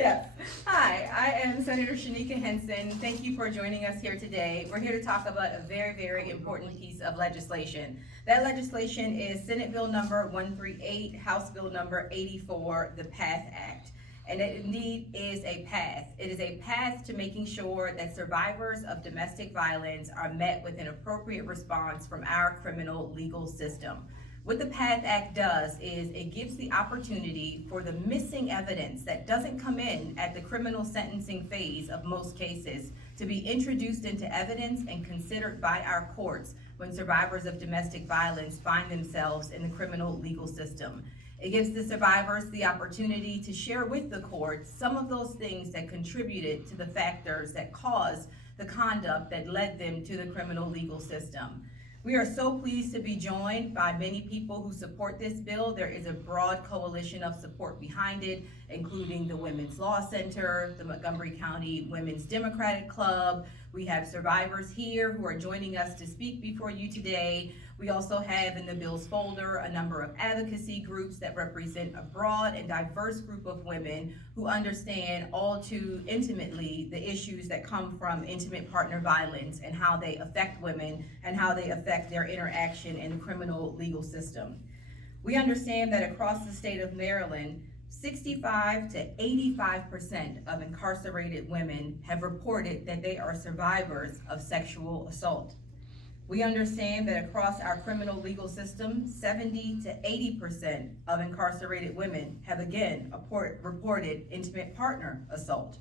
Yes. Hi, I am Senator Shaneka Henson. Thank you for joining us here today. We're here to talk about a very, very important piece of legislation. That legislation is Senate Bill number 138, House Bill number 84, the PATH Act. And it indeed is a path. It is a path to making sure that survivors of domestic violence are met with an appropriate response from our criminal legal system. What the PATH Act does is it gives the opportunity for the missing evidence that doesn't come in at the criminal sentencing phase of most cases to be introduced into evidence and considered by our courts when survivors of domestic violence find themselves in the criminal legal system. It gives the survivors the opportunity to share with the courts some of those things that contributed to the factors that caused the conduct that led them to the criminal legal system. We are so pleased to be joined by many people who support this bill. There is a broad coalition of support behind it, including the Women's Law Center, the Montgomery County Women's Democratic Club. We have survivors here who are joining us to speak before you today. We also have in the bill's folder a number of advocacy groups that represent a broad and diverse group of women who understand all too intimately the issues that come from intimate partner violence and how they affect women and how they affect their interaction in the criminal legal system. We understand that across the state of Maryland, 65 to 85% of incarcerated women have reported that they are survivors of sexual assault. We understand that across our criminal legal system, 70 to 80% of incarcerated women have again reported intimate partner assault.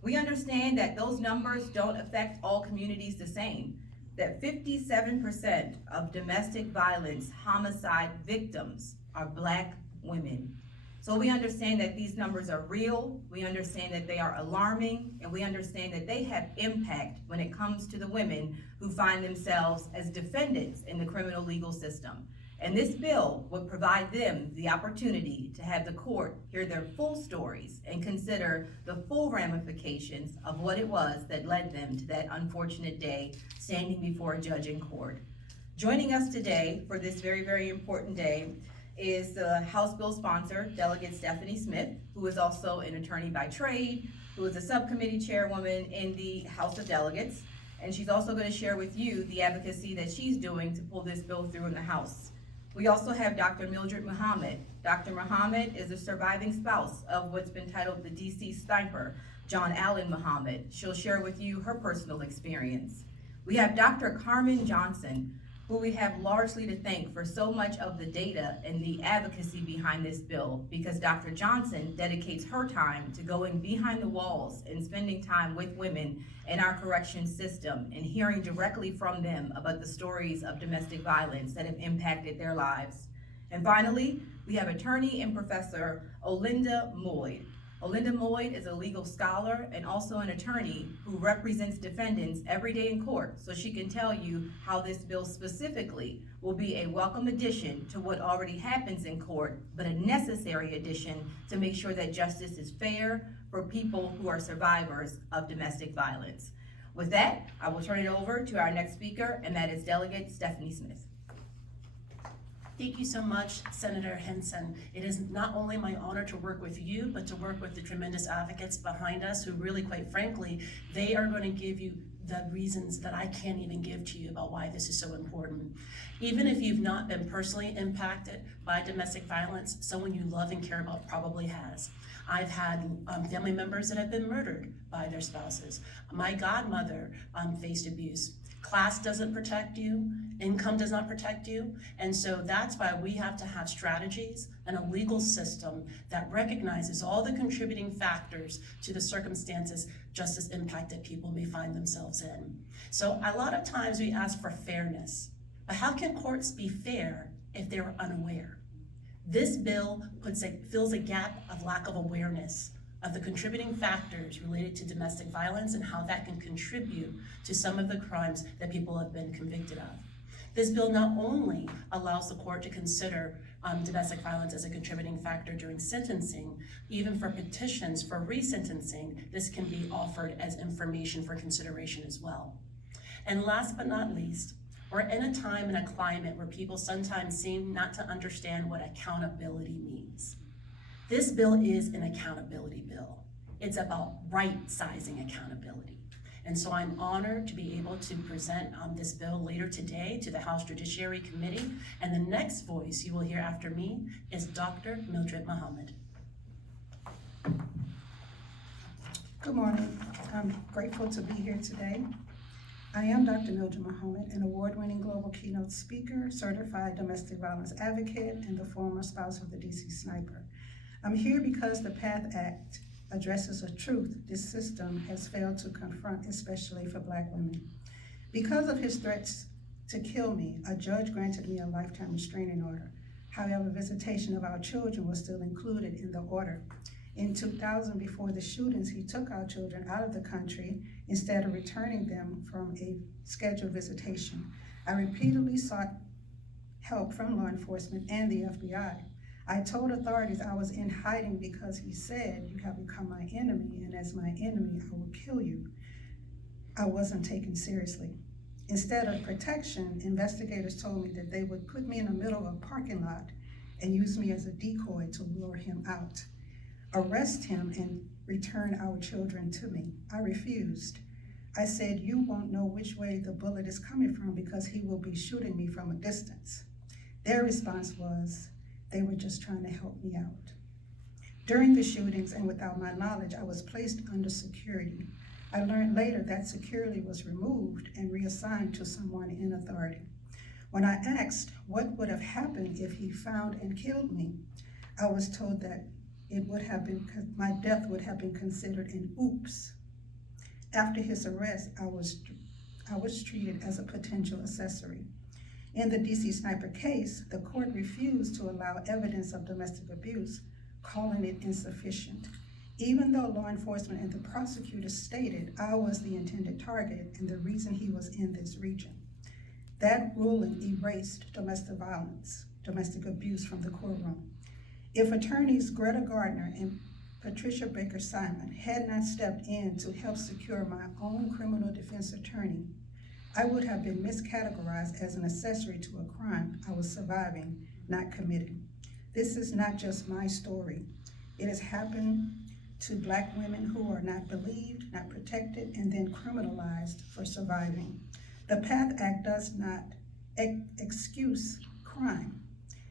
We understand that those numbers don't affect all communities the same, that 57% of domestic violence homicide victims are Black women. So we understand that these numbers are real, we understand that they are alarming, and we understand that they have impact when it comes to the women who find themselves as defendants in the criminal legal system. And this bill would provide them the opportunity to have the court hear their full stories and consider the full ramifications of what it was that led them to that unfortunate day standing before a judge in court. Joining us today for this very, very important day is the House Bill sponsor, Delegate Stephanie Smith, who is also an attorney by trade, who is a subcommittee chairwoman in the House of Delegates, and she's also going to share with you the advocacy that she's doing to pull this bill through in the House. We also have Dr. Mildred Muhammad. Dr. Muhammad is a surviving spouse of what's been titled the DC sniper, John Allen Muhammad. She'll share with you her personal experience. We have Dr. Carmen Johnson, who we have largely to thank for so much of the data and the advocacy behind this bill, because Dr. Johnson dedicates her time to going behind the walls and spending time with women in our corrections system and hearing directly from them about the stories of domestic violence that have impacted their lives. And finally, we have attorney and professor Olinda Moyd. Olinda Moyd is a legal scholar and also an attorney who represents defendants every day in court, so she can tell you how this bill specifically will be a welcome addition to what already happens in court, but a necessary addition to make sure that justice is fair for people who are survivors of domestic violence. With that, I will turn it over to our next speaker, and that is Delegate Stephanie Smith. Thank you so much, Senator Henson. It is not only my honor to work with you, but to work with the tremendous advocates behind us who really, quite frankly, they are going to give you the reasons that I can't even give to you about why this is so important. Even if you've not been personally impacted by domestic violence, someone you love and care about probably has. I've had family members that have been murdered by their spouses. My godmother faced abuse. Class doesn't protect you, income does not protect you, and so that's why we have to have strategies and a legal system that recognizes all the contributing factors to the circumstances justice impacted people may find themselves in. So a lot of times we ask for fairness, but how can courts be fair if they're unaware? This bill fills a gap of lack of awareness of the contributing factors related to domestic violence and how that can contribute to some of the crimes that people have been convicted of. This bill not only allows the court to consider domestic violence as a contributing factor during sentencing, even for petitions for resentencing, this can be offered as information for consideration as well. And last but not least, we're in a time and a climate where people sometimes seem not to understand what accountability means. This bill is an accountability bill. It's about right-sizing accountability. And so I'm honored to be able to present this bill later today to the House Judiciary Committee. And the next voice you will hear after me is Dr. Mildred Muhammad. Good morning. I'm grateful to be here today. I am Dr. Mildred Muhammad, an award-winning global keynote speaker, certified domestic violence advocate, and the former spouse of the DC sniper. I'm here because the PATH Act addresses a truth this system has failed to confront, especially for Black women. Because of his threats to kill me, a judge granted me a lifetime restraining order. However, visitation of our children was still included in the order. In 2000, before the shootings, he took our children out of the country instead of returning them from a scheduled visitation. I repeatedly sought help from law enforcement and the FBI. I told authorities I was in hiding because he said, "You have become my enemy, and as my enemy, I will kill you." I wasn't taken seriously. Instead of protection, investigators told me that they would put me in the middle of a parking lot and use me as a decoy to lure him out, arrest him, and return our children to me. I refused. I said, "You won't know which way the bullet is coming from because he will be shooting me from a distance." Their response was, they were just trying to help me out. During the shootings and without my knowledge, I was placed under security. I learned later that security was removed and reassigned to someone in authority. When I asked what would have happened if he found and killed me, I was told that my death would have been considered an oops. After his arrest, I was treated as a potential accessory. In the DC sniper case, the court refused to allow evidence of domestic abuse, calling it insufficient. Even though law enforcement and the prosecutor stated I was the intended target and the reason he was in this region. That ruling erased domestic abuse from the courtroom. If attorneys Greta Gardner and Patricia Baker Simon had not stepped in to help secure my own criminal defense attorney, I would have been miscategorized as an accessory to a crime I was surviving, not committing. This is not just my story. It has happened to Black women who are not believed, not protected, and then criminalized for surviving. The PATH Act does not excuse crime.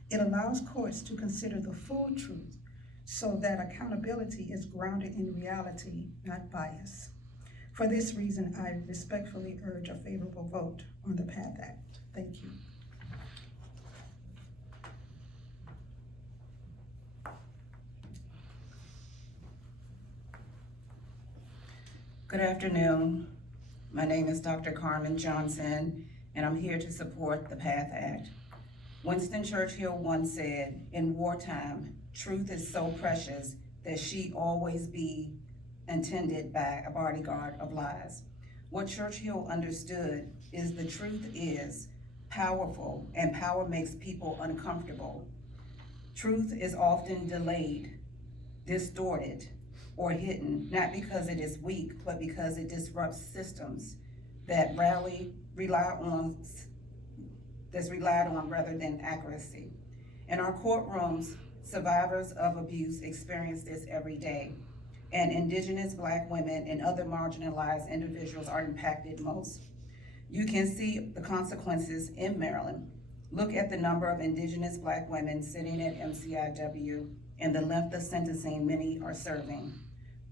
It allows courts to consider the full truth so that accountability is grounded in reality, not bias. For this reason, I respectfully urge a favorable vote on the PATH Act. Thank you. Good afternoon. My name is Dr. Carmen Johnson, and I'm here to support the PATH Act. Winston Churchill once said, "In wartime, truth is so precious that she always be attended by a bodyguard of lies." What Churchill understood is the truth is powerful, and power makes people uncomfortable. Truth is often delayed, distorted, or hidden, not because it is weak, but because it disrupts systems that that's relied on rather than accuracy. In our courtrooms, survivors of abuse experience this every day, and Indigenous Black women and other marginalized individuals are impacted most. You can see the consequences in Maryland. Look at the number of Indigenous Black women sitting at MCIW and the length of sentencing many are serving.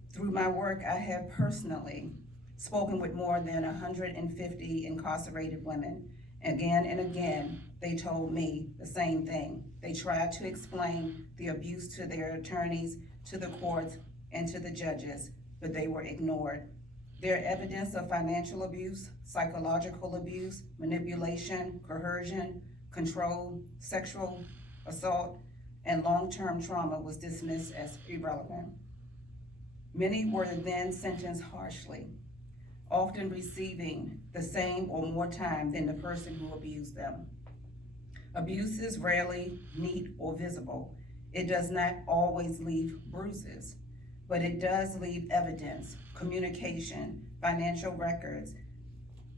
Through my work, I have personally spoken with more than 150 incarcerated women. Again and again, they told me the same thing. They tried to explain the abuse to their attorneys, to the courts, and to the judges, but they were ignored. Their evidence of financial abuse, psychological abuse, manipulation, coercion, control, sexual assault, and long-term trauma was dismissed as irrelevant. Many were then sentenced harshly, often receiving the same or more time than the person who abused them. Abuse is rarely neat or visible. It does not always leave bruises, but it does leave evidence, communication, financial records,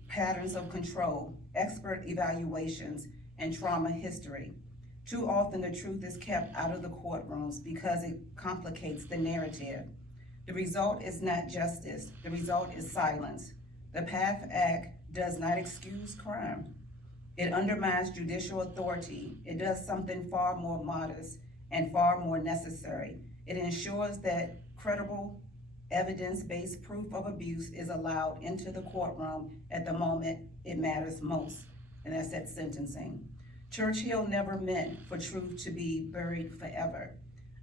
patterns of control, expert evaluations, and trauma history. Too often the truth is kept out of the courtrooms because it complicates the narrative. The result is not justice. The result is silence. The PATH Act does not excuse crime. It undermines judicial authority. It does something far more modest and far more necessary. It ensures that credible, evidence-based proof of abuse is allowed into the courtroom at the moment it matters most, and that's at sentencing. Churchill never meant for truth to be buried forever.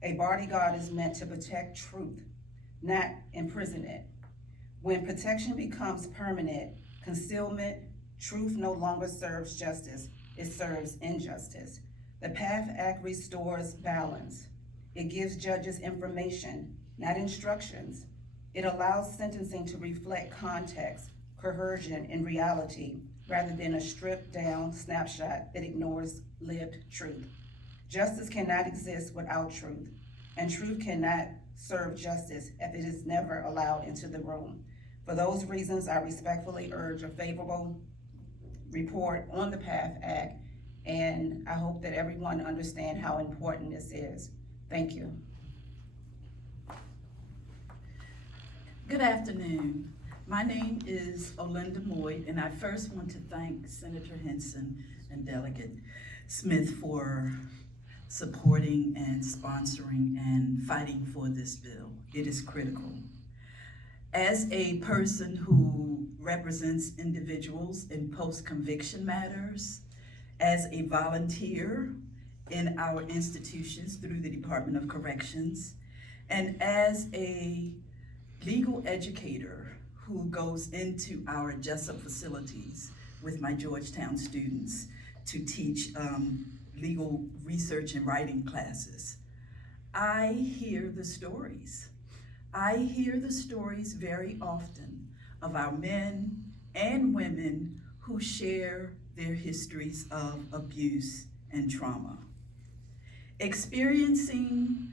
A bodyguard is meant to protect truth, not imprison it. When protection becomes permanent, concealment, truth no longer serves justice, it serves injustice. The PATH Act restores balance. It gives judges information, not instructions. It allows sentencing to reflect context, coercion, and reality, rather than a stripped-down snapshot that ignores lived truth. Justice cannot exist without truth, and truth cannot serve justice if it is never allowed into the room. For those reasons, I respectfully urge a favorable report on the PATH Act, and I hope that everyone understands how important this is. Thank you. Good afternoon. My name is Olinda Moyd, and I first want to thank Senator Henson and Delegate Smith for supporting and sponsoring and fighting for this bill. It is critical. As a person who represents individuals in post-conviction matters, as a volunteer in our institutions through the Department of Corrections, and as a legal educator who goes into our Jessup facilities with my Georgetown students to teach legal research and writing classes, I hear the stories. I hear the stories very often of our men and women who share their histories of abuse and trauma. Experiencing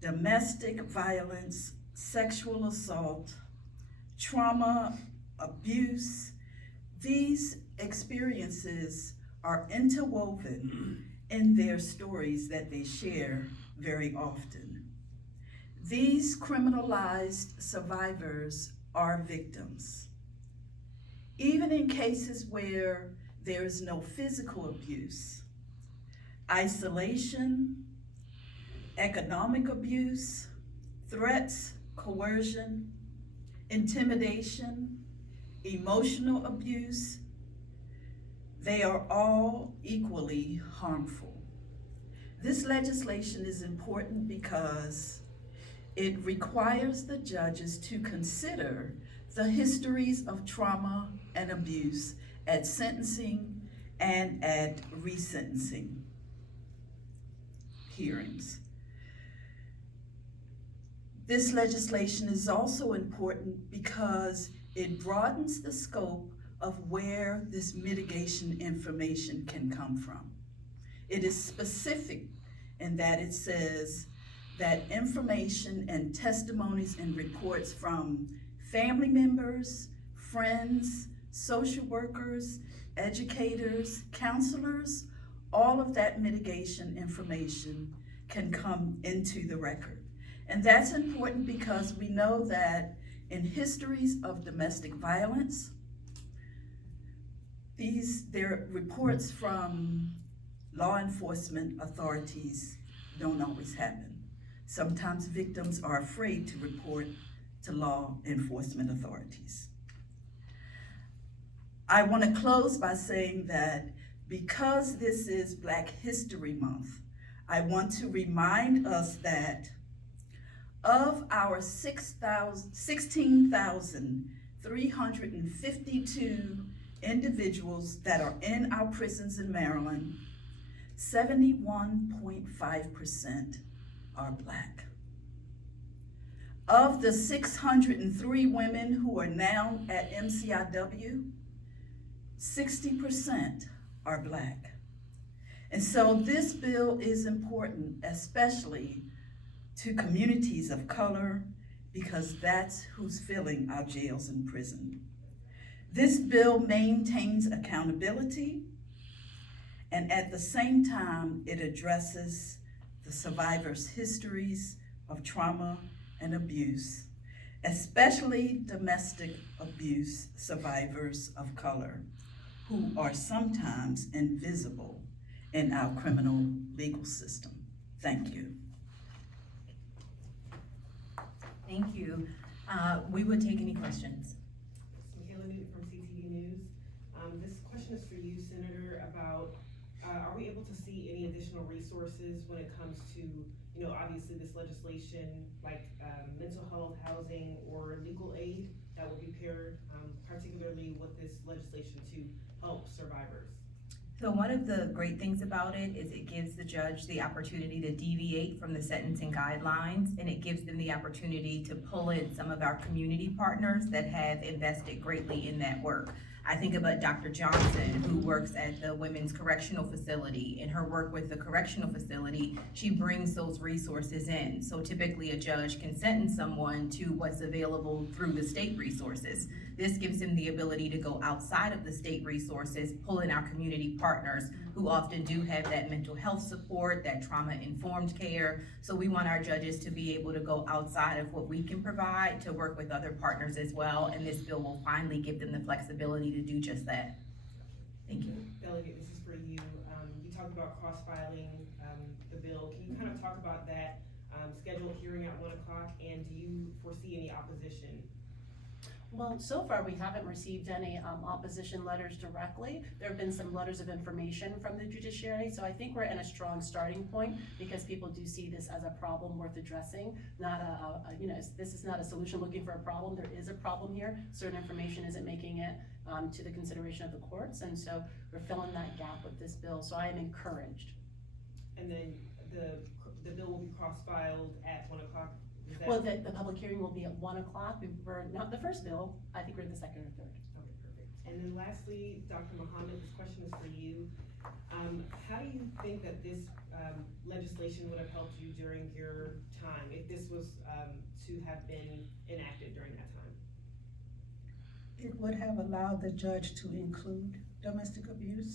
domestic violence, sexual assault, trauma, abuse, these experiences are interwoven in their stories that they share very often. These criminalized survivors are victims. Even in cases where there is no physical abuse, isolation, economic abuse, threats, coercion, intimidation, emotional abuse, they are all equally harmful. This legislation is important because it requires the judges to consider the histories of trauma and abuse at sentencing and at resentencing hearings. This legislation is also important because it broadens the scope of where this mitigation information can come from. It is specific in that it says that information and testimonies and reports from family members, friends, social workers, educators, counselors, all of that mitigation information can come into the record. And that's important because we know that in histories of domestic violence, their reports from law enforcement authorities don't always happen. Sometimes victims are afraid to report to law enforcement authorities. I want to close by saying that because this is Black History Month, I want to remind us that of our 16,352 individuals that are in our prisons in Maryland, 71.5% are Black. Of the 603 women who are now at MCIW, 60% are Black. And so this bill is important, especially to communities of color, because that's who's filling our jails and prison. This bill maintains accountability, and at the same time, it addresses the survivors' histories of trauma and abuse. especially domestic abuse survivors of color who are sometimes invisible in our criminal legal system. Thank you. Thank you. We would take any questions. Michaela Newton from CTV News. This question is for you, Senator, about, are we able to see any additional resources when it comes to, obviously this legislation, like mental health, housing, or legal aid that will be paired, particularly with this legislation to help survivors? So one of the great things about it is it gives the judge the opportunity to deviate from the sentencing guidelines, and it gives them the opportunity to pull in some of our community partners that have invested greatly in that work. I think about Dr. Johnson, who works at the Women's Correctional Facility. In her work with the correctional facility, she brings those resources in. So typically a judge can sentence someone to what's available through the state resources. This gives them the ability to go outside of the state resources, pull in our community partners who often do have that mental health support, that trauma-informed care. So we want our judges to be able to go outside of what we can provide to work with other partners as well, and this bill will finally give them the flexibility to do just that. Thank you. Delegate, this is for you. You talked about cross-filing the bill. Can you kind of talk about that scheduled hearing at 1 o'clock, and do you foresee any opposition? Well, so far, we haven't received any opposition letters directly. There have been some letters of information from the judiciary, so I think we're in a strong starting point because people do see this as a problem worth addressing. Not this is not a solution looking for a problem. There is a problem here. Certain information isn't making it to the consideration of the courts, and so we're filling that gap with this bill, so I am encouraged. And then the bill will be cross-filed at 1 o'clock? Well, the public hearing will be at 1 o'clock. We were not the first bill. I think we're the second or third. Okay, perfect. And then lastly, Dr. Muhammad, this question is for you. How do you think that this legislation would have helped you during your time, if this was to have been enacted during that time? It would have allowed the judge to include domestic abuse